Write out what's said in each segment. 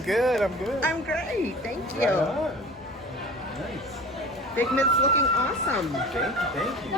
I'm good, I'm good. I'm great, thank you. Right on. Nice. Figment's looking awesome. Thank you.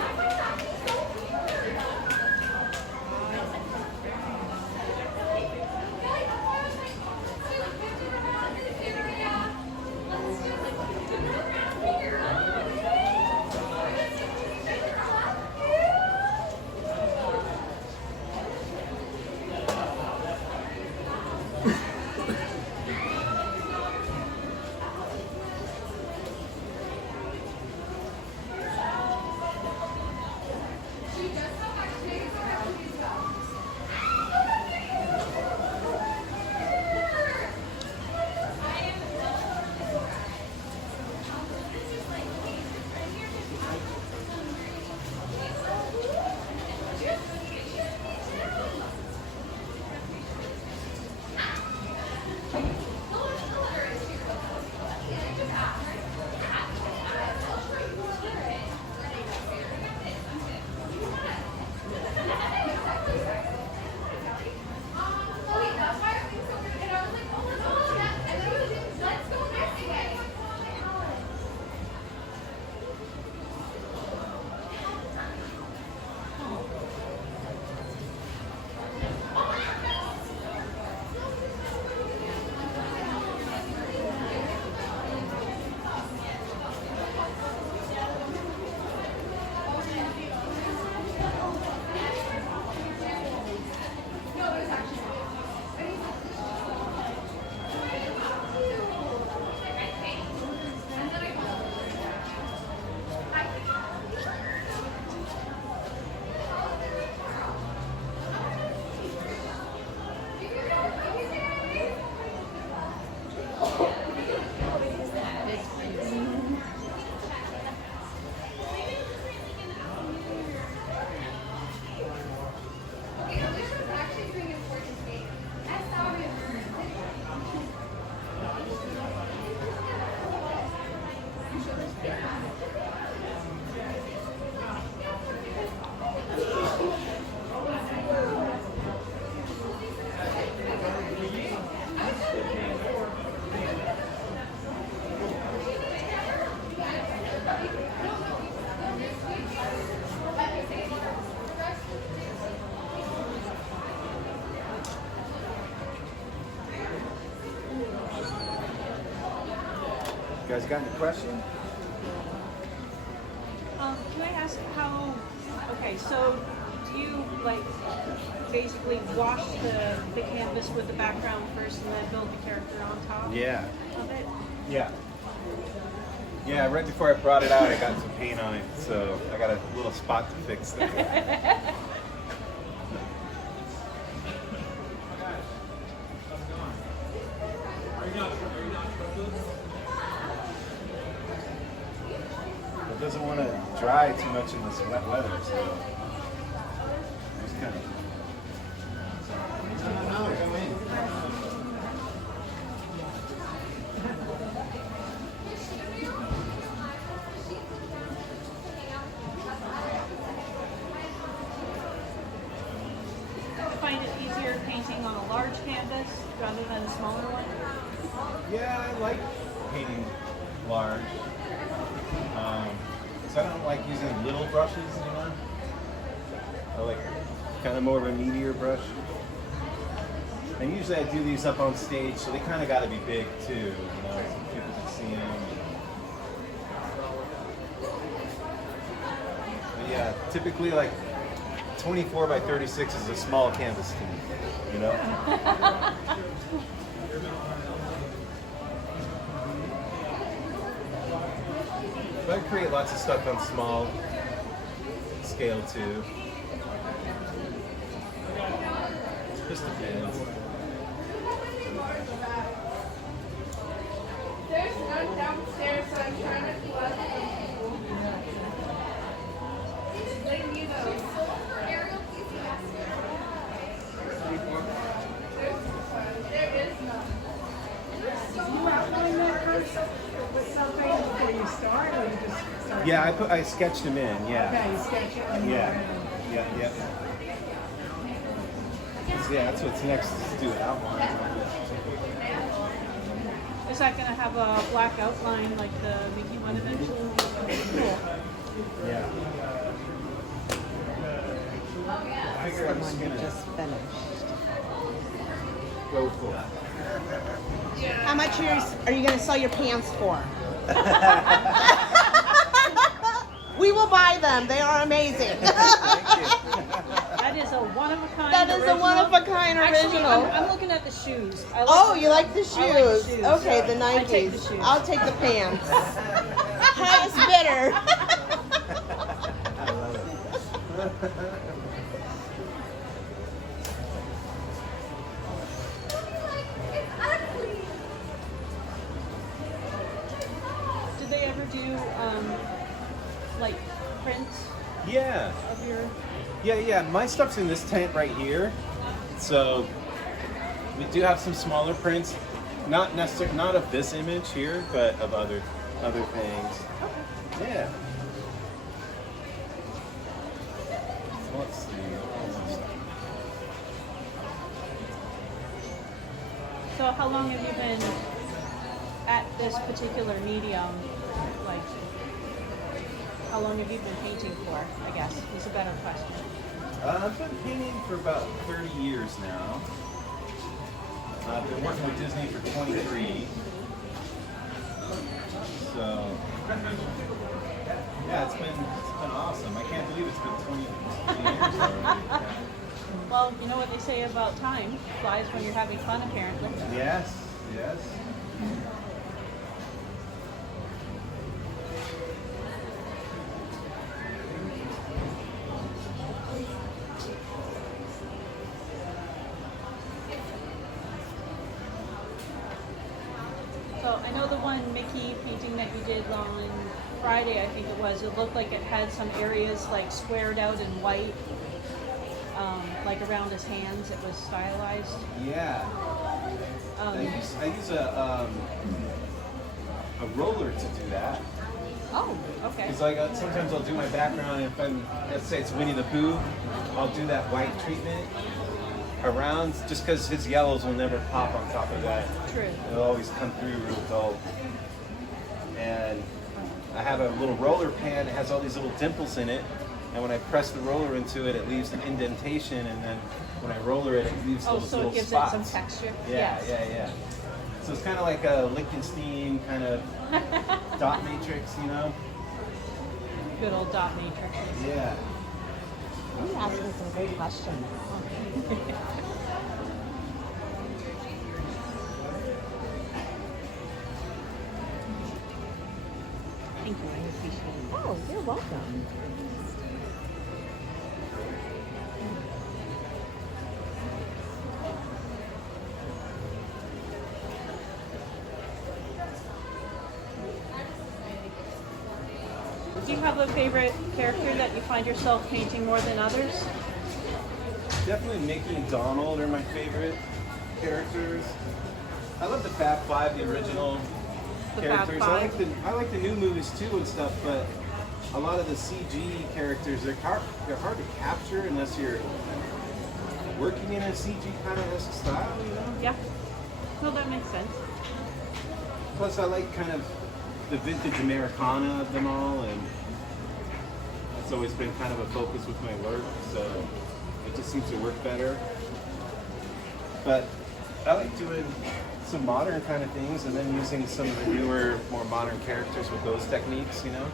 You guys got any questions? Can I ask how, okay, so do you like basically wash the canvas with the background first and then build the character on top Yeah. of it? Yeah. Yeah, right before I brought it out, I got some paint on it, so I got a little spot to fix there. doesn't want to dry too much in this wet weather, so just kind of. I find it easier painting on a large canvas rather than a smaller one. Yeah, I like painting large. So I don't like using little brushes, you know? I like kind of more of a meatier brush. And usually I do these up on stage, so they kind of got to be big too, you know, so people can see them. But yeah, typically like 24 by 36 is a small canvas to me, you know? But I create lots of stuff on small scale too. Just depends. There's none downstairs, so I'm trying to collect them. They need those. There is none. You outline that first with something before you start, or you just start? Yeah, I sketched them in, yeah. Okay, you sketch it. and Yeah. Yeah. So yeah, that's what's next is do an outline. Is that going to have a black outline like the Mickey one eventually? Cool. Yeah. I figure I'm The just one you gonna just finished. go for How much are you going to sell your pants for? We will buy them. They are amazing. That is a one-of-a-kind That is a one-of-a-kind Actually, original. I'm looking at the shoes. I like Oh, the- you like the shoes? I like the shoes. Okay, the Nikes. I take the shoes. I'll take the pants. Highest bidder. I love it. Did they ever do like prints Yeah. of your? Yeah. My stuff's in this tent right here. So we do have some smaller prints. Not necessarily not of this image here, but of other things. Yeah. Let's see. So how long have you been at this particular medium? Like, how long have you been painting for? I guess is a better question. I've been painting for about 30 years now. I've been working with Disney for 23. So, yeah, it's been awesome. I can't believe it's been 20 years already. Well, you know what they say about time flies when you're having fun, apparently. Yes. So I know the one Mickey painting that you did on Friday, I think it was. It looked like it had some areas like squared out in white, like around his hands. It was stylized. Yeah. I use a roller to do that. Oh, okay. Because like sometimes I'll do my background, and if I'm, let's say it's Winnie the Pooh, I'll do that white treatment around, just because his yellows will never pop on top of that. True. It'll always come through real dull. And I have a little roller pan that has all these little dimples in it, and when I press the roller into it, it leaves an indentation, and then when I roller it, it leaves Oh, those so little it gives spots. it some texture. Yeah, Yes. yeah. So it's kind of like a Lichtenstein kind of dot matrix, you know? Good old dot matrices. Yeah. You're asking some great questions. Thank you. I appreciate it. Oh, you're welcome. Do you have have a favorite character that you find yourself painting more than others? Definitely Mickey and Donald are my favorite characters. I love the Fab Five, the original The Fab characters. Five. I like the new movies too and stuff, but a lot of the CG characters they're hard to capture unless you're working in a CG kind of style, you know? Yeah. No, that makes sense. Plus, I like kind of the vintage Americana of them all, and that's always been kind of a focus with my work, so it just seems to work better. But I like doing some modern kind of things and then using some of the newer, more modern characters with those techniques, you know?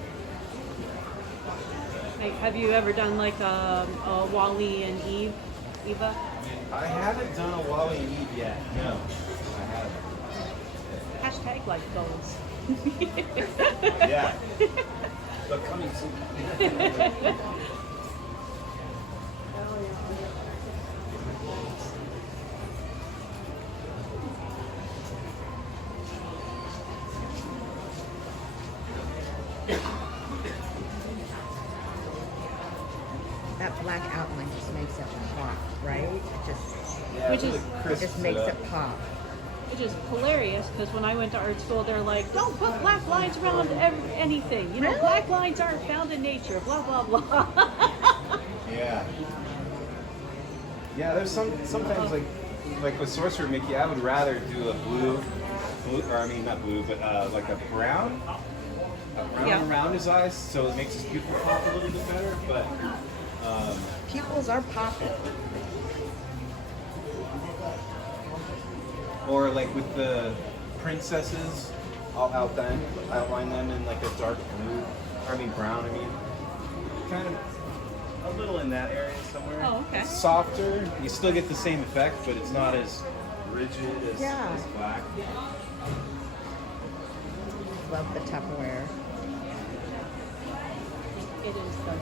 Like, have you ever done like a Wally and Eva? I haven't done a Wally and Eve yet, no. I haven't. Hashtag like those. Yeah. But coming soon. That black outline just makes it pop, right? It just Yeah, Which it is- really it crisps just makes up. it pop. Which is hilarious because when I went to art school, they're like, don't put black lines around anything. You know, Really? black lines aren't found in nature, blah, blah, blah. Yeah. Yeah, there's sometimes like with Sorcerer Mickey, I would rather do a blue, or I mean not blue, but like a brown Yeah. around his eyes, so it makes his pupil pop a little bit better. But Pupils are popping. or like with the princesses, I'll outline them in like a dark blue, or I mean brown. I mean, kind of a little in that area somewhere. Oh, okay. It's softer. You still get the same effect, but it's not as rigid as, Yeah. as black. Love the Tupperware. It is the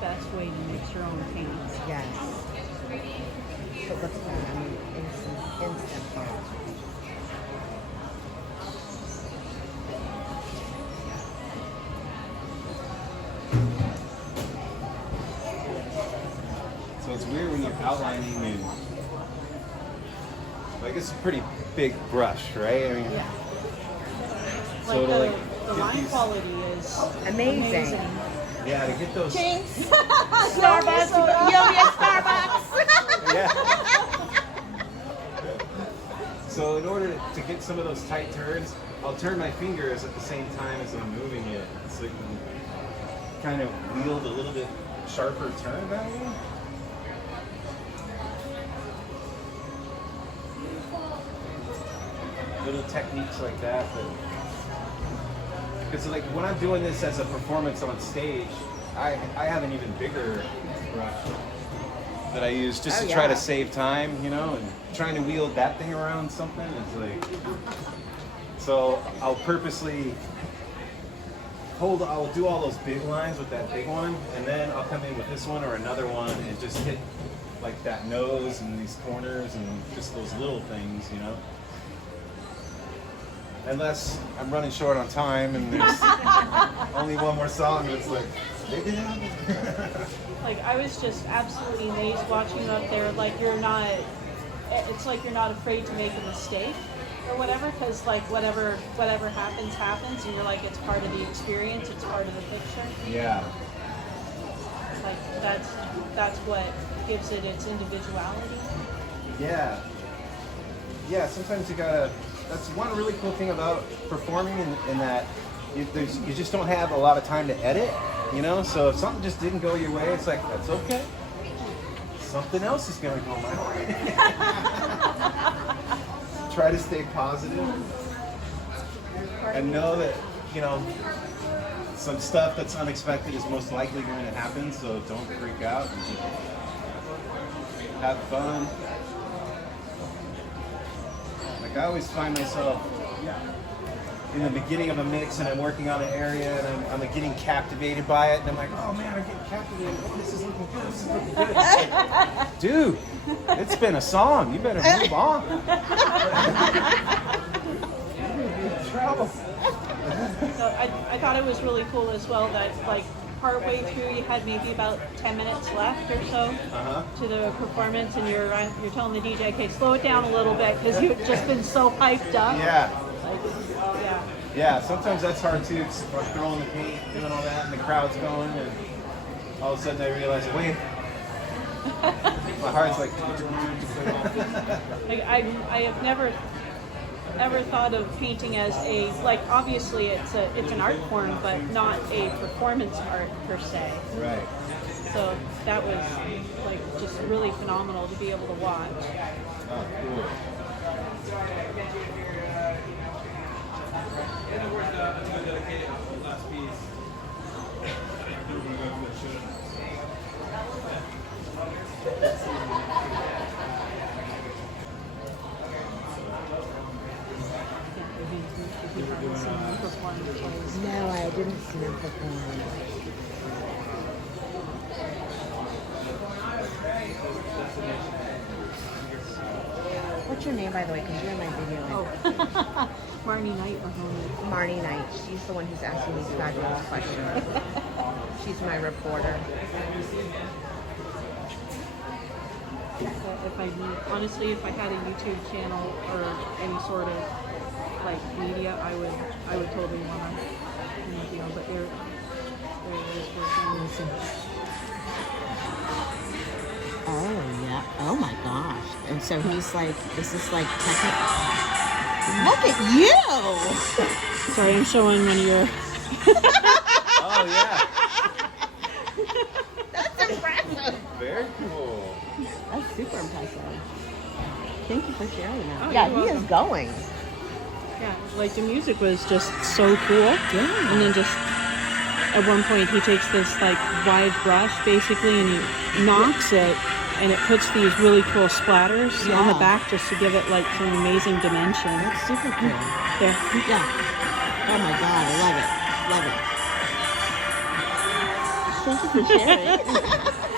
best way to mix your own paints. Yes. It looks fun. I mean, instant pop. So it's weird when you're outlining and like it's a pretty big brush, right? I mean, Yeah. So Like to, like, the get line these- quality is Amazing. yeah, to get those. Starbucks. You owe me a Starbucks. Yeah. So in order to get some of those tight turns, I'll turn my fingers at the same time as I'm moving it, so you can kind of wield a little bit sharper turn that way. Little techniques like that. Because like when I'm doing this as a performance on stage, I have an even bigger brush that I use just Oh, to try yeah. to save time, you know, and trying to wield that thing around something is like. So I'll purposely I'll do all those big lines with that big one, and then I'll come in with this one or another one and just hit like that nose and these corners and just those little things, you know. Unless I'm running short on time and there's only one more song, and it's like, like I was just absolutely amazed watching you up there. Like it's like you're not afraid to make a mistake or whatever, because like whatever happens, and you're like, it's part of the experience, it's part of the picture. yeah. Like that's what gives it its individuality. Yeah. Yeah, sometimes you gotta. That's one really cool thing about performing in that you just don't have a lot of time to edit, you know? So if something just didn't go your way, it's like, that's okay. Something else is going to go my way. Try to stay positive and know that, you know, some stuff that's unexpected is most likely going to happen, so don't freak out. And just have fun. Like I always find myself in the beginning of a mix and I'm working on an area and I'm like getting captivated by it and I'm like, oh man, I'm getting captivated. Oh, this is looking good. This is looking good. It's like, dude, it's been a song. You better move on. You're gonna be in trouble. So I thought it was really cool as well that like partway through, you had maybe about 10 minutes left or so to the performance, and you're telling the DJ, okay, slow it down a little bit because you've just been so hyped up. Yeah. Like, yeah. Yeah, sometimes that's hard too. Just throwing the paint, doing all that, and the crowd's going, and all of a sudden I realize, wait, my heart's like. Like I have never ever thought of painting as a, like, obviously it's an art form, but not a performance art per se. Right. So that was like just really phenomenal to be able to watch. Oh, cool. No, I didn't see him perform. What's your name, by the way? Because you're in my video. Oh, Marnie Knight, Marnie Knight. She's the one who's asking these fabulous questions. She's my reporter. Honestly, if I had a YouTube channel or any sort of like media, I would totally want to, you know, but there it is working. Oh, yeah. Oh, my gosh. And so he's like, this is like technical. Look at you! Sorry, I'm showing one of your. Oh yeah. That's impressive. Very cool. That's super impressive. Thank you for sharing that. Oh, yeah, you're he is going. Yeah, like the music was just so cool. Yeah. And then just at one point he takes this like wide brush basically and he knocks it and it puts these really cool splatters on the back just to give it like some amazing dimension. That's super cool. There. Yeah. Oh my God, I love it. Love it. Thank you for sharing.